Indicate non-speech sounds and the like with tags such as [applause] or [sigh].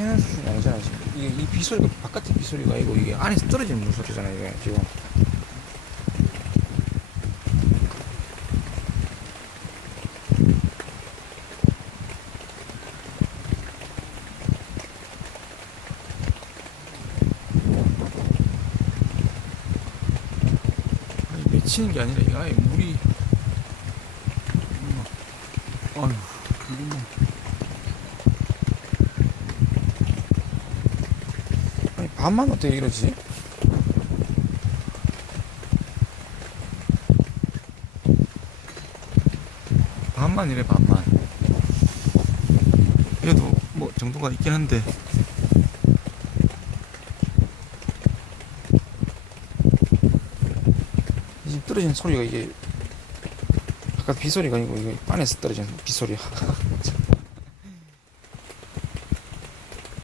새는 수준이 아니잖아 지금. 이게 이 비소리가 바깥의 비소리가 아니고 이게 안에서 떨어지는 물소리잖아 이게 지금. 맺히는 게 아니라 아예 물이 막 아유 이게 뭐 밤만 어떻게 이러지? 반만 이래 반만. 그래도 뭐 정도가 있긴 한데. 이집 떨어지는 소리가 이게 아까 비소리가 아니고 이게 안에서 떨어지는 비소리야 [laughs]